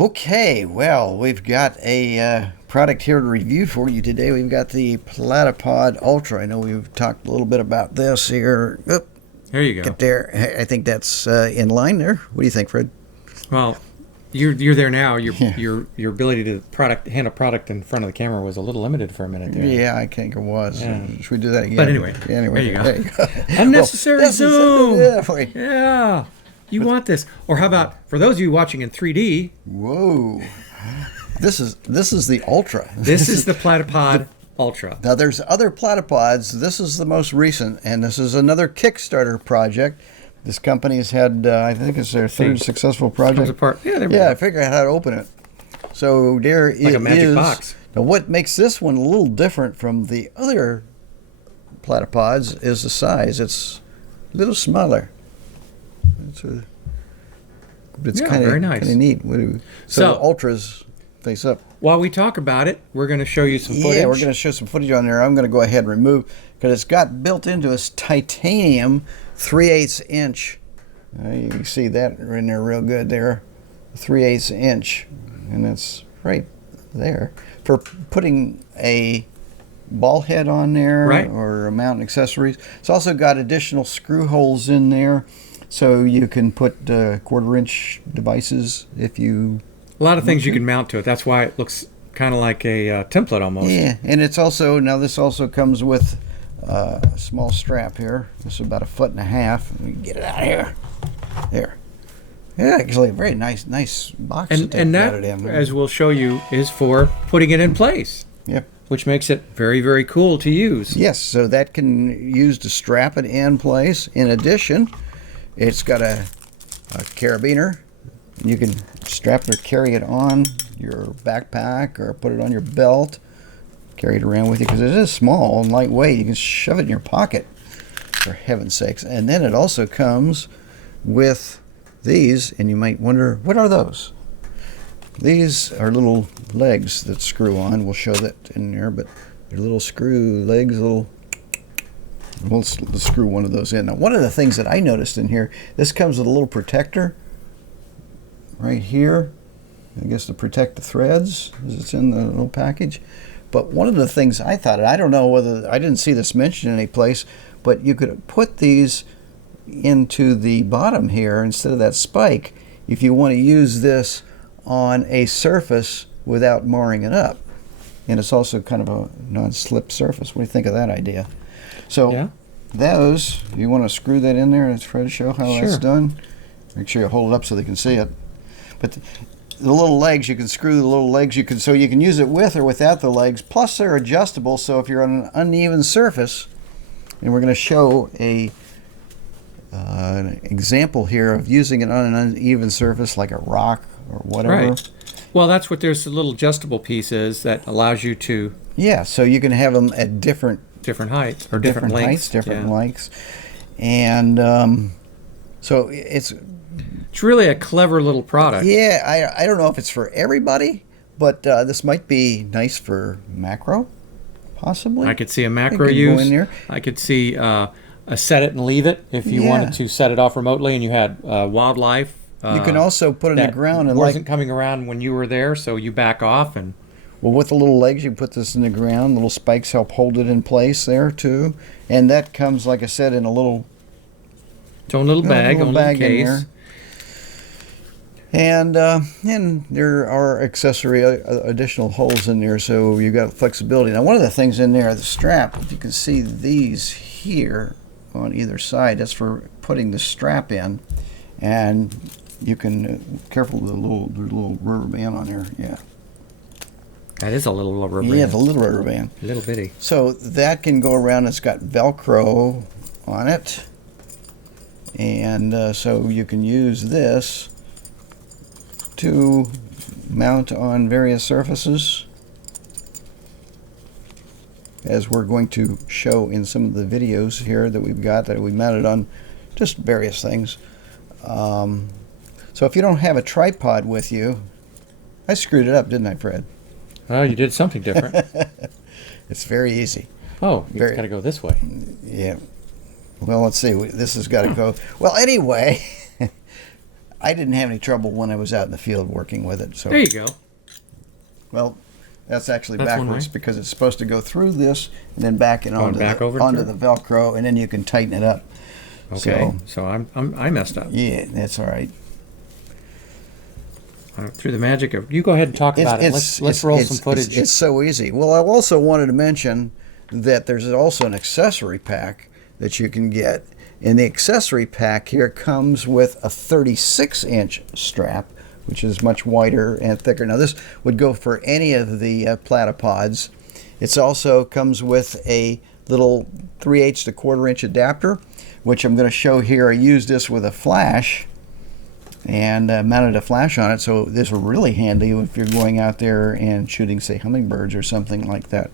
Okay, well, we've got a product here to review for you today. We've got the Platypod Ultra. I know we've talked a little bit about this here. Oop, There you go. get there. I think that's in line there. What do you think, Fred? Well, you're there now. Yeah. Your ability to hand a product in front of the camera was a little limited for a minute there. Yeah, I think it was. Yeah. Should we do that again? But anyway, there you go. Unnecessary zoom. Yeah, you want this? Or how about for those of you watching in 3D? Whoa, this is the Ultra. This is the Platypod Ultra. Now, there's other platypods. This is the most recent, and this is another Kickstarter project. This company has had, I think it's their third successful project. Comes apart. Yeah, there we go. I figured out how to open it. So there it is. Like a magic box. Now, what makes this one a little different from the other platypods is the size. It's a little smaller. It's Yeah, kind very of nice. neat. So the Ultras face up. While we talk about it, we're going to show you some footage. Yeah, we're going to show some footage on there. I'm going to go ahead and remove because it's got built into this titanium 3/8 inch. You can see that in there real good there, 3/8 inch, and that's right there for putting a ball head on there, Right. or mounting accessories. It's also got additional screw holes in there, so you can put 1/4 inch devices if you. A lot of things you can mount to it. That's why it looks kind of like a template almost. Yeah, and it's also, now this also comes with a small strap here. This is about 1.5 feet. Let me get it out of here. There. Yeah, actually a very nice box. And that, it in. as we'll show you, is for putting it in place. Yep. Which makes it very, very cool to use. Yes, so that can use to strap it in place. In addition, it's got a carabiner. You can strap it or carry it on your backpack or put it on your belt. Carry it around with you because it is small and lightweight. You can shove it in your pocket, for heaven's sakes. And then it also comes with these, and you might wonder, what are those? These are little legs that screw on. We'll show that in there, but they're little screw legs, we'll screw one of those in. Now, one of the things that I noticed in here, this comes with a little protector right here, I guess to protect the threads as it's in the little package. But one of the things I thought, and I don't know whether, I didn't see this mentioned any place, but you could put these into the bottom here instead of that spike if you want to use this on a surface without marring it up. And it's also kind of a non-slip surface. What do you think of that idea? So Yeah. those, you want to screw that in there and try to show how that's Sure. done? Make sure you hold it up so they can see it. But the little legs, you can screw the little legs. So you can use it with or without the legs. Plus, they're adjustable. So if you're on an uneven surface, and we're going to show an example here of using it on an uneven surface, like a rock or whatever. Right. Well, that's what this little adjustable piece is that allows you to Yeah. So you can have them at different heights or different lengths. heights, different Yeah. lengths, and so it's. It's really a clever little product. Yeah, I don't know if it's for everybody, but this might be nice for macro, possibly. I could see a It macro could go use. in there. I could see a set it and leave it if you Yeah. wanted to set it off remotely and you had wildlife. You can also put it in the that ground and wasn't coming around when you were there, so you back off and well, with the little legs, you put this in the ground. Little spikes help hold it in place there too, and that comes, like I said, in a little its own little bag, little own bag little in case. there. And there are accessory additional holes in there, so you've got flexibility. Now, one of the things in there, the strap, if you can see these here on either side, that's for putting the strap in. And you can, careful with the little rubber band on there, yeah. That is a little rubber band. Yeah, the little rubber band. Little bitty. So that can go around, it's got Velcro on it. And so you can use this to mount on various surfaces, as we're going to show in some of the videos here that we've got that we mounted on just various things. So if you don't have a tripod with you, I screwed it up, didn't I, Fred? Oh, you did something different. It's very easy. Oh, it's got to go this way. Yeah. Well, let's see. This has got to go. Well, anyway, I didn't have any trouble when I was out in the field working with it. So there you go. Well, that's actually That's one backwards way. because it's supposed to go through this and then back and onto, back over onto through? the Velcro, and then you can tighten it up. Okay, so I messed up. Yeah, that's all right. Through the magic of you, go ahead and talk about it. Let's roll some footage. It's so easy. Well, I also wanted to mention that there's also an accessory pack that you can get. And the accessory pack here comes with a 36-inch strap, which is much wider and thicker. Now, this would go for any of the Platypods. It also comes with a little 3/8 to 1/4-inch adapter, which I'm going to show here. I used this with a flash and mounted a flash on it, so this is really handy if you're going out there and shooting, say, hummingbirds or something like that.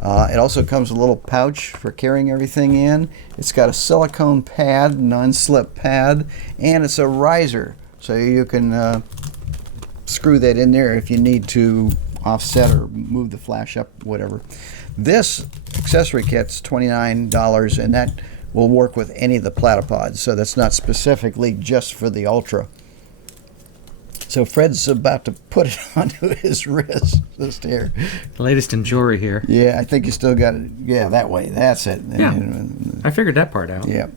It also comes with a little pouch for carrying everything in. It's got a silicone pad, non-slip pad, and it's a riser, so you can screw that in there if you need to offset or move the flash up, whatever. This accessory kit's $29, and that will work with any of the Platypods, so that's not specifically just for the Ultra. So Fred's about to put it onto his wrist, just here. Latest in jewelry here. Yeah, I think you still got it. Yeah, that way. That's it. Yeah, I figured that part out. Yeah.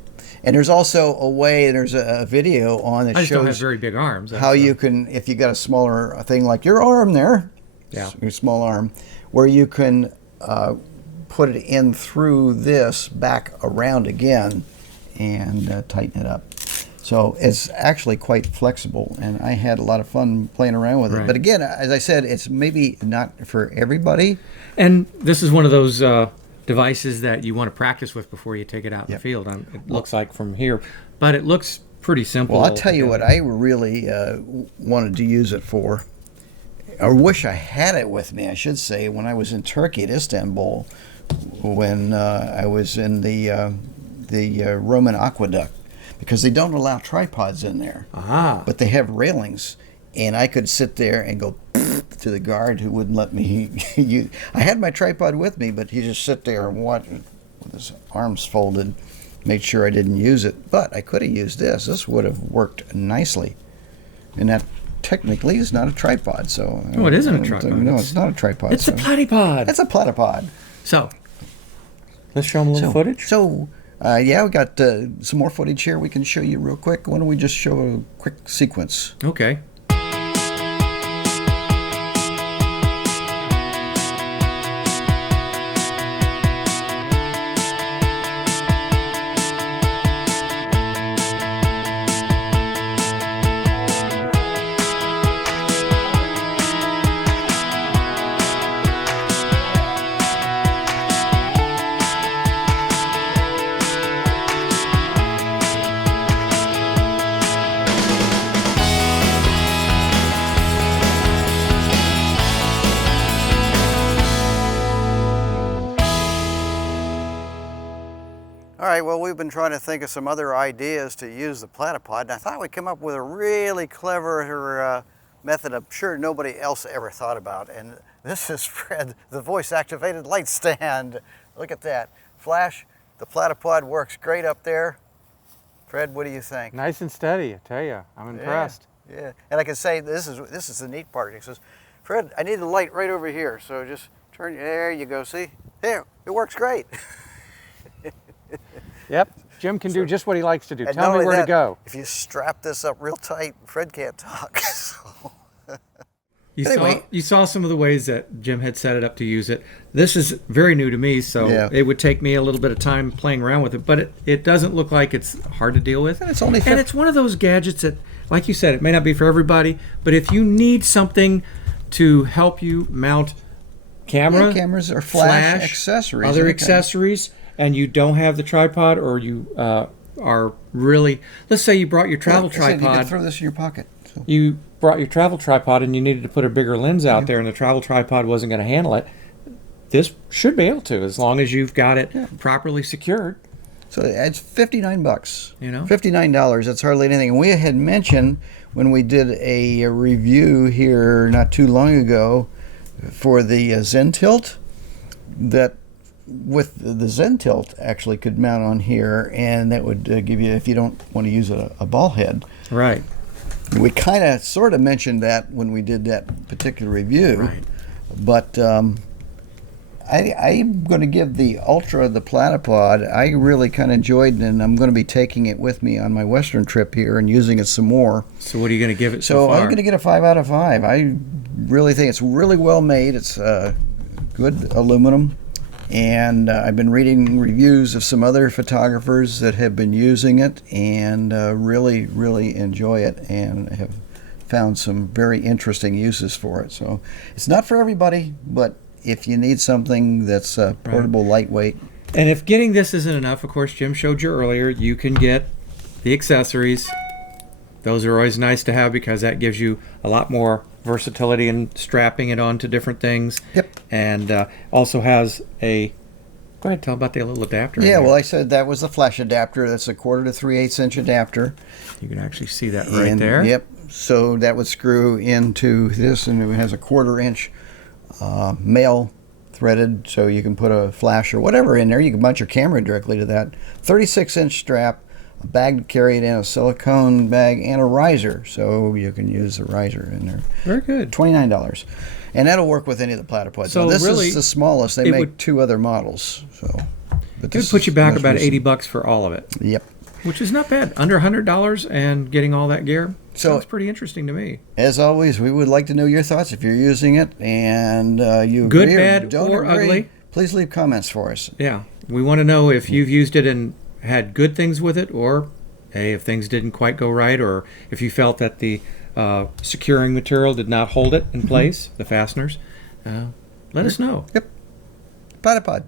And there's also a way, there's a video on that I just don't have shows very big arms. how you can, if you got a smaller thing like your arm there, Yeah. your small arm, where you can put it in through this back around again and tighten it up. So it's actually quite flexible, and I had a lot of fun playing around with it. Right. But again, as I said, it's maybe not for everybody. And this is one of those devices that you want to practice with before you take it out in Yep. the field. It looks like from here, but it looks pretty simple. Well, I'll tell you what I really wanted to use it for. I wish I had it with me, I should say, when I was in Turkey at Istanbul, when I was in the Roman aqueduct, because they don't allow tripods in there. Ah. But they have railings, and I could sit there and go to the guard who wouldn't let me use. I had my tripod with me, but he just sit there and watch with his arms folded, made sure I didn't use it. But I could have used this. This would have worked nicely. And that technically is not a tripod. So No, it isn't a tripod. No, it's not a tripod. It's a platypod. It's a platypod. So, let's show them a little footage. So, yeah, we got some more footage here we can show you real quick. Why don't we just show a quick sequence? Okay. All right, well, we've been trying to think of some other ideas to use the platypod, and I thought we'd come up with a really clever method I'm sure nobody else ever thought about. And this is Fred, the voice-activated light stand. Look at that. Flash, the platypod works great up there. Fred, what do you think? Nice and steady, I tell you. I'm impressed. Yeah, and I can say this is the neat part. He says, Fred, I need the light right over here, so just turn, there you go, see? There, it works great. Yep, Jim can do just what he likes to do. And Tell not me only where that, to go. If you strap this up real tight, Fred can't talk. So. You saw some of the ways that Jim had set it up to use it. This is very new to me, so Yeah. it would take me a little bit of time playing around with it, but it doesn't look like it's hard to deal with. And it's only and it's one of those gadgets that, like you said, it may not be for everybody, but if you need something to help you mount cameras or flash accessories, other okay. accessories, and you don't have the tripod, or you are really, let's say you brought your travel I said you tripod. could throw this in your pocket. So. You brought your travel tripod and you needed to put a bigger lens out there, and the travel tripod wasn't going to handle it. This should be able to, as long as you've got it properly secured. So it's $59. You know? $59. That's hardly anything. And we had mentioned when we did a review here not too long ago for the Zen Tilt that with the Zen Tilt actually could mount on here, and that would give you, if you don't want to use a ball head. Right. We kind of sort of mentioned that when we did that particular review, Right. but I'm going to give the Ultra the Platypod. I really kind of enjoyed it, and I'm going to be taking it with me on my Western trip here and using it some more. So what are you going to give it so So far? I'm going to get a 5 out of 5. I really think it's really well made. It's good aluminum. And I've been reading reviews of some other photographers that have been using it and really, really enjoy it and have found some very interesting uses for it. So it's not for everybody, but if you need something that's portable, lightweight. And if getting this isn't enough, of course, Jim showed you earlier, you can get the accessories. Those are always nice to have because that gives you a lot more versatility in strapping it onto different things. Yep. And also has a, go ahead, tell about the little adapter. Yeah, well, I said that was the flash adapter. That's a 1/4 to 3/8 inch adapter. You can actually see that right And, there. Yep. So that would screw into this, and it has a 1/4 inch male threaded, so you can put a flash or whatever in there. You can mount your camera directly to that. 36-inch strap, a bag to carry it in, a silicone bag, and a riser, so you can use the riser in there. Very good. $29, and that'll work with any of the Platypods. So Now, this really, is the smallest. They it make would- 2 other models, so. But It would this put is you back most about recent. $80 for all of it, Yep. which is not bad. Under $100 and getting all that gear. So- Sounds pretty interesting to me. As always, we would like to know your thoughts if you're using it, and you Good, agree bad, don't or agree. ugly. Please leave comments for us. Yeah, we want to know if you've used it and had good things with it, or hey, if things didn't quite go right, or if you felt that the securing material did not hold it in place, the fasteners. Let us know. Platypod.